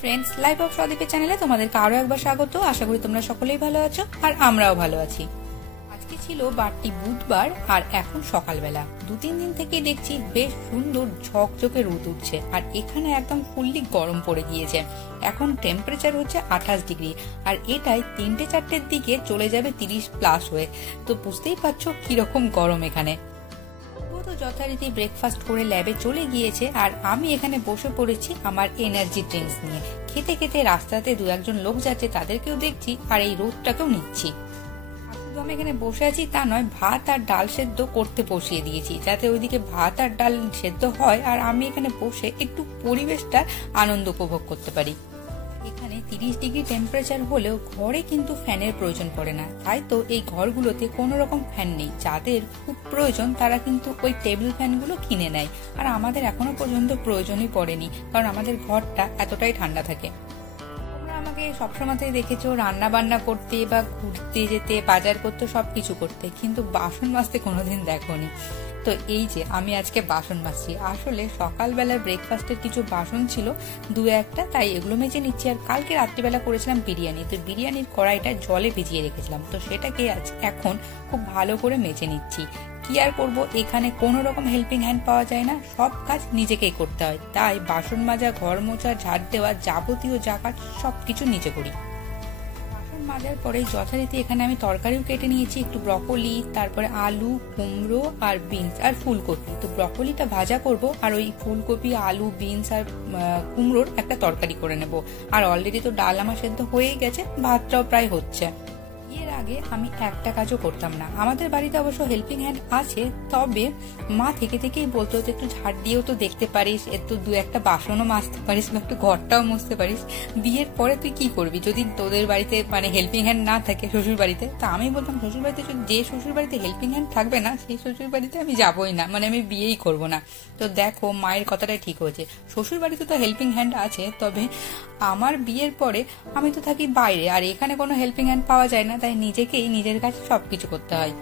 Friends, life of সদীপের চ্যানেলে তোমাদেরকে আরো একবার স্বাগত। আশা করি তোমরা সকলেই ভালো আছো আর আমরাও ভালো আছি। আজকে ছিল বারটি বুধবার আর এখন সকালবেলা। 2-3 দিন থেকে দেখছি বেশ সুন্দর ঝকঝকে রোদ উঠছে আর এখানে একদম ফুললি গরম পড়ে গিয়েছে। এখন টেম্পারেচার হচ্ছে 28 ডিগ্রি আর এটাই 3টে-4টের দিকে চলে যাবে 30+ হয়ে। তো বুঝতেই পারছো কিরকম গরম এখানে। যথারীতি ব্রেকফাস্ট করে ল্যাবে চলে গিয়েছে আর আমি এখানে বসে পড়েছি আমার এনার্জি ড্রিঙ্কস নিয়ে। খেতে খেতে রাস্তাতে 2-1জন লোক যাচ্ছে, তাদেরকেও দেখছি আর এই রোদটাকেও নিচ্ছি। শুধু আমি এখানে বসে আছি তা নয়, ভাত আর ডাল সেদ্ধ করতে বসিয়ে দিয়েছি যাতে ওইদিকে ভাত আর ডাল সেদ্ধ হয় আর আমি এখানে বসে একটু পরিবেশটার আনন্দ উপভোগ করতে পারি। এখানে 30 ডিগ্রি টেম্পারেচার হলেও ঘরে কিন্তু ফ্যানের প্রয়োজন পড়ে না, তাই তো এই ঘরগুলোতে কোনো রকম ফ্যান নেই। যাদের খুব প্রয়োজন তারা কিন্তু ওই টেবিল ফ্যানগুলো কিনে নেয় আর আমাদের এখনো পর্যন্ত প্রয়োজনই পড়েনি, কারণ আমাদের ঘরটা এতটাই ঠান্ডা থাকে। তোমরা আমাকে সবসময়তেই দেখেছো রান্না বান্না করতে বা ঘুরতে যেতে, বাজার করতে, সবকিছু করতে, কিন্তু বাসন মাজতে কোনোদিন দেখোনি। তো এই যে আমি আজকে বাসন মাজছি, আসলে সকালবেলার ব্রেকফাস্টের কিছু বাসন ছিল 2-1টা, তাই এগুলো মেজে নিচ্ছি। আর কালকে রাত্রিবেলা করেছিলাম বিরিয়ানি, তো বিরিয়ানির কড়াইটা জলে ভিজিয়ে রেখেছিলাম, তো সেটাকে এখন খুব ভালো করে মেজে নিচ্ছি। কি আর করবো, এখানে কোনো রকম হেল্পিং হ্যান্ড পাওয়া যায় না, সব কাজ নিজেকেই করতে হয়। তাই বাসন মাজা, ঘর মোছা, ঝাড় দেওয়া, যাবতীয় যা কাজ সবকিছু নিজে করি। মাজার পরে যথারীতি এখানে আমি তরকারিও কেটে নিয়েছি, একটু ব্রকলি, তারপরে আলু, কুমড়ো আর বিনস আর ফুলকপি। তো ব্রকলিটা ভাজা করব আর ওই ফুলকপি, আলু, বিনস আর কুমড়োর একটা তরকারি করে নেব। আর অলরেডি তো ডাল আমার সেদ্ধ হয়েই গেছে, ভাতটাও প্রায় হচ্ছে। এর আগে আমি একটা কাজও করতাম না। আমাদের বাড়িতে অবশ্য হেল্পিং হ্যান্ড আছে, তবে মা থেকে থেকেই বলতো তো একটু ঝাড় দিয়েও তো দেখতে পারিস, একটু 2-1টা বাসনও মাজতে পারিস বা একটু ঘরটাও মুছতে পারিস। বিয়ের পরে তুই কি করবি যদি তোদের বাড়িতে হেল্পিং হ্যান্ড না থাকে শ্বশুর বাড়িতে? তা আমি বলতাম শ্বশুর বাড়িতে, যে শ্বশুর বাড়িতে হেল্পিং হ্যান্ড থাকবে না সেই শ্বশুর বাড়িতে আমি যাবোই না, আমি বিয়েই করব না। তো দেখো মায়ের কথাটাই ঠিক হয়েছে, শ্বশুর বাড়িতে তো হেল্পিং হ্যান্ড আছে, তবে আমার বিয়ের পরে আমি তো থাকি বাইরে আর এখানে কোনো হেল্পিং হ্যান্ড পাওয়া যায় না, তাই নিজেকেই নিজের কাছে সবকিছু করতে হয়।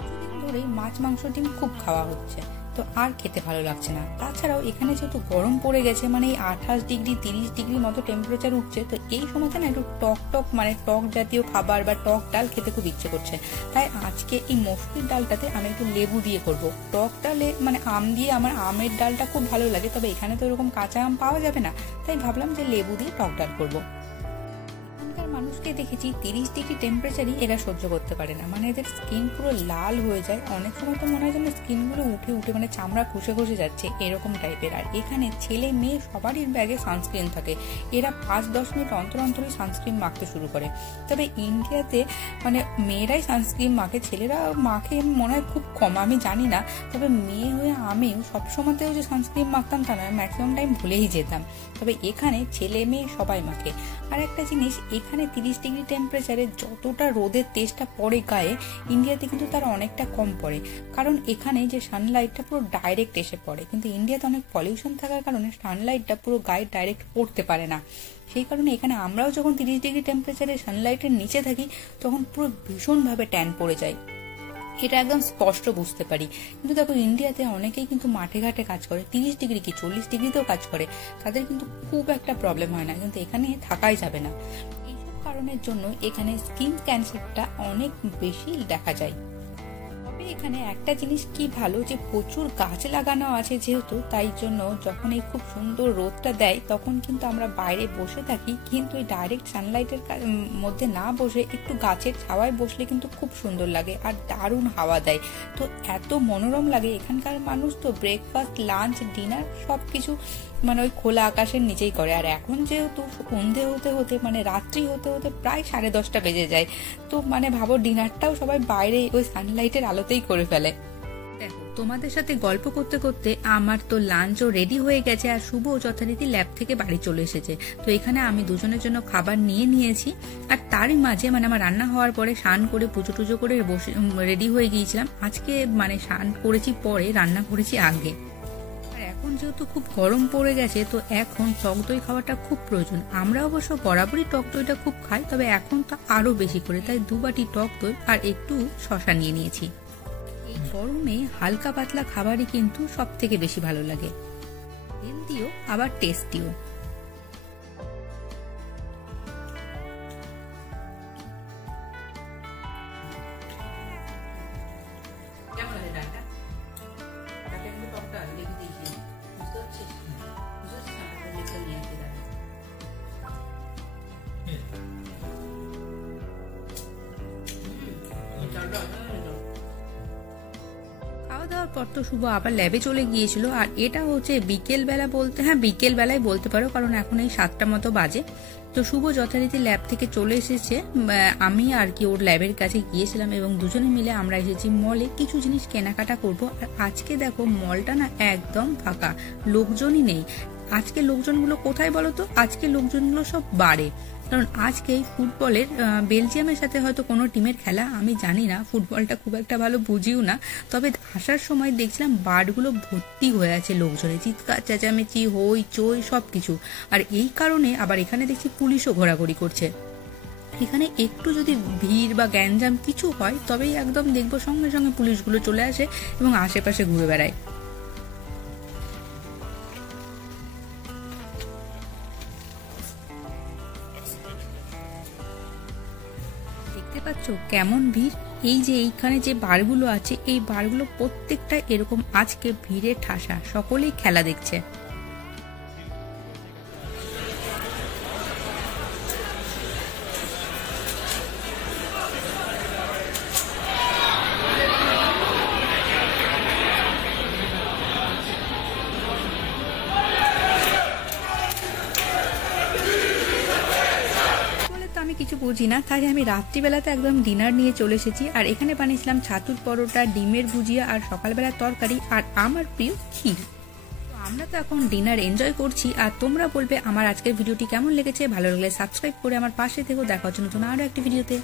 কিছুদিন ধরেই মাছ, মাংস, ডিম খুব খাওয়া হচ্ছে, তো আর খেতে ভালো লাগছে না। তাছাড়াও এখানে যেহেতু গরম পড়ে গেছে, এই 28 ডিগ্রি 30 ডিগ্রি মতো টেম্পারেচার উঠছে, তো এই সময়তে না একটু টক টক জাতীয় খাবার বা টক ডাল খেতে খুব ইচ্ছে করছে। তাই আজকে এই মসুরির ডালটাতে আমি একটু লেবু দিয়ে করবো। টক ডালে আম দিয়ে, আমার আমের ডালটা খুব ভালো লাগে, তবে এখানে তো এরকম কাঁচা আম পাওয়া যাবে না, তাই ভাবলাম যে লেবু দিয়ে টক ডাল করবো। মানুষকে দেখেছি 30 ডিগ্রি টেম্পারেচারই এরা সহ্য করতে পারে না, এদের স্কিন পুরো লাল হয়ে যায়। অনেক সময় তো মনে হয় যেন স্কিনগুলো উঠে চামড়া খসে খসে যাচ্ছে, এরকম টাইপের। আর এখানে ছেলে মেয়ে সবারই ব্যাগে সানস্ক্রিন থাকে, এরা 5-10 মিনিট অন্তর অন্তরই সানস্ক্রিন মাখতে শুরু করে। তবে ইন্ডিয়াতে মেয়েরাই সানস্ক্রিন মাখে, ছেলেরা মাখে মনে হয় খুব কম, আমি জানি না। তবে মেয়ে হয়ে আমিও সবসময়তেও যে সানস্ক্রিন মাখতাম তা নয়, ম্যাক্সিমাম টাইম ভুলেই যেতাম। তবে এখানে ছেলে মেয়ে সবাই মাখে। আর একটা জিনিস, এখানে 30 ডিগ্রি টেম্পারেচারে যতটা রোদের তেজটা পড়ে গায়ে, ইন্ডিয়াতে কিন্তু তার অনেকটা কম পড়ে, কারণ এখানে যে সানলাইটটা পুরো ডাইরেক্ট এসে পড়ে। কিন্তু ইন্ডিয়াতে অনেক পলিউশন থাকার কারণে সানলাইটটা পুরো গায়ে ডাইরেক্ট পড়তে পারে না। সেই কারণে এখানে আমরাও যখন 30 ডিগ্রি টেম্পারেচারে সানলাইটের নিচে থাকি তখন পুরো ভীষণভাবে ট্যান পড়ে যায়, এটা একদম স্পষ্ট বুঝতে পারি। কিন্তু দেখো ইন্ডিয়াতে অনেকেই কিন্তু মাঠে ঘাটে কাজ করে, 30 ডিগ্রি কি 40 ডিগ্রিতেও কাজ করে, তাদের কিন্তু খুব একটা প্রবলেম হয় না, কিন্তু এখানে থাকাই যাবে না। এইসব কারণের জন্য এখানে স্কিন ক্যান্সারটা অনেক বেশি দেখা যায়। তবে এখানে একটা জিনিস কি ভালো, যে প্রচুর গাছ লাগানো আছে যেহেতু, তাই জন্য যখন এই খুব সুন্দর রোদটা দেয় তখন কিন্তু আমরা বাইরে বসে থাকি, কিন্তু এই ডাইরেক্ট সানলাইটের মধ্যে না বসে একটু গাছের ছাওয়ায় বসলে কিন্তু খুব সুন্দর লাগে আর দারুণ হাওয়া দেয়। তো এত মনোরম লাগে। এখানকার মানুষ তো ব্রেকফাস্ট, লাঞ্চ, ডিনার সবকিছু ওই খোলা আকাশের নিচেই করে। আর এখন যেহেতু সন্ধে হতে হতে রাত্রি হতে হতে প্রায় 10:30 বেজে যায়, তো ভাবো ডিনারটাও সবাই বাইরে ওই সানলাইটের আলোতেই করে ফেলে। দেখো তোমাদের সাথে গল্প করতে করতে আমার তো লাঞ্চও রেডি হয়ে গেছে আর শুভ যথারীতি ল্যাব থেকে বাড়ি চলে এসেছে। তো এখানে আমি দুজনের জন্য খাবার নিয়ে নিয়েছি আর তারই মাঝে আমার রান্না হওয়ার পরে স্নান করে পুজো টুজো করে বসে রেডি হয়ে গিয়েছিলাম। আজকে স্নান করেছি পরে, রান্না করেছি আগে। এখন যেহেতু খুব গরম পড়ে গেছে, তো এখন টক দই খাওয়াটা খুব প্রয়োজন। আমরা অবশ্য বরাবরই টক দইটা খুব খাই, তবে এখন তো আরো বেশি করে, তাই 2 বাটি টক দই আর একটু শসা নিয়ে নিয়েছি। এই গরমে হালকা পাতলা খাবারই কিন্তু সব থেকে বেশি ভালো লাগে, হেলদিও আবার টেস্টিও। খাওয়া দাওয়ার পর তো শুভ আবার ল্যাবে চলে গিয়েছিল। আর এটা হচ্ছে বিকেল বেলা বলতে, হ্যাঁ বিকেল বেলায় বলতে পারো, কারণ এখন এই 7টা মতো বাজে। তো শুভ যথারীতি ল্যাব থেকে চলে এসেছে, আমি আর কি ওর ল্যাবের কাছে গিয়েছিলাম এবং দুজনে মিলে আমরা এসেছি মলে কিছু জিনিস কেনাকাটা করব। আর আজকে দেখো মলটা না একদম ফাঁকা, লোকজনই নেই। আজকে লোকজনগুলো কোথায় বলো তো? আজকে লোকজনগুলো সব বারে, কারণ আজকে ফুটবলের বেলজিয়ামের সাথে হয়তো কোনো টিমের খেলা, আমি জানি না, ফুটবলটা খুব একটা ভালো বুঝিও না। তবে আসার সময় দেখছিলাম বারগুলো ভর্তি হয়ে আছে লোকজনে, চিৎকার চেঁচামেচি হই চই সব কিছু। আর এই কারণে আবার এখানে দেখছি পুলিশও ঘোরাঘুরি করছে। এখানে একটু যদি ভিড় বা গ্যাঞ্জাম কিছু হয় তবেই একদম দেখবো সঙ্গে সঙ্গে পুলিশগুলো চলে আসে এবং আশেপাশে ঘুরে বেড়ায়। দেখতে পাচ্ছ কেমন ভিড়? এই যে এইখানে যে বারগুলো আছে, এই বারগুলো প্রত্যেকটা এরকম আজকে ভিড়ে ঠাসা, সকলেই খেলা দেখছে। আমি কিছু বুঝি না, তাই আমি রাত্রিবেলাতে একদম ডিনার নিয়ে চলে এসেছি। আর এখানে বানিয়েছিলাম ছাতুর পরোটা, ডিমের ভুজিয়া আর সকালবেলার তরকারি আর আমার প্রিয় ক্ষীর। তো আমরা তো এখন ডিনার এনজয় করছি। আর তোমরা বলবে আমার আজকের ভিডিওটি কেমন লেগেছে। ভালো লাগলে সাবস্ক্রাইব করে আমার পাশে থেকো। দেখা হচ্ছে নতুন আরো একটি ভিডিওতে।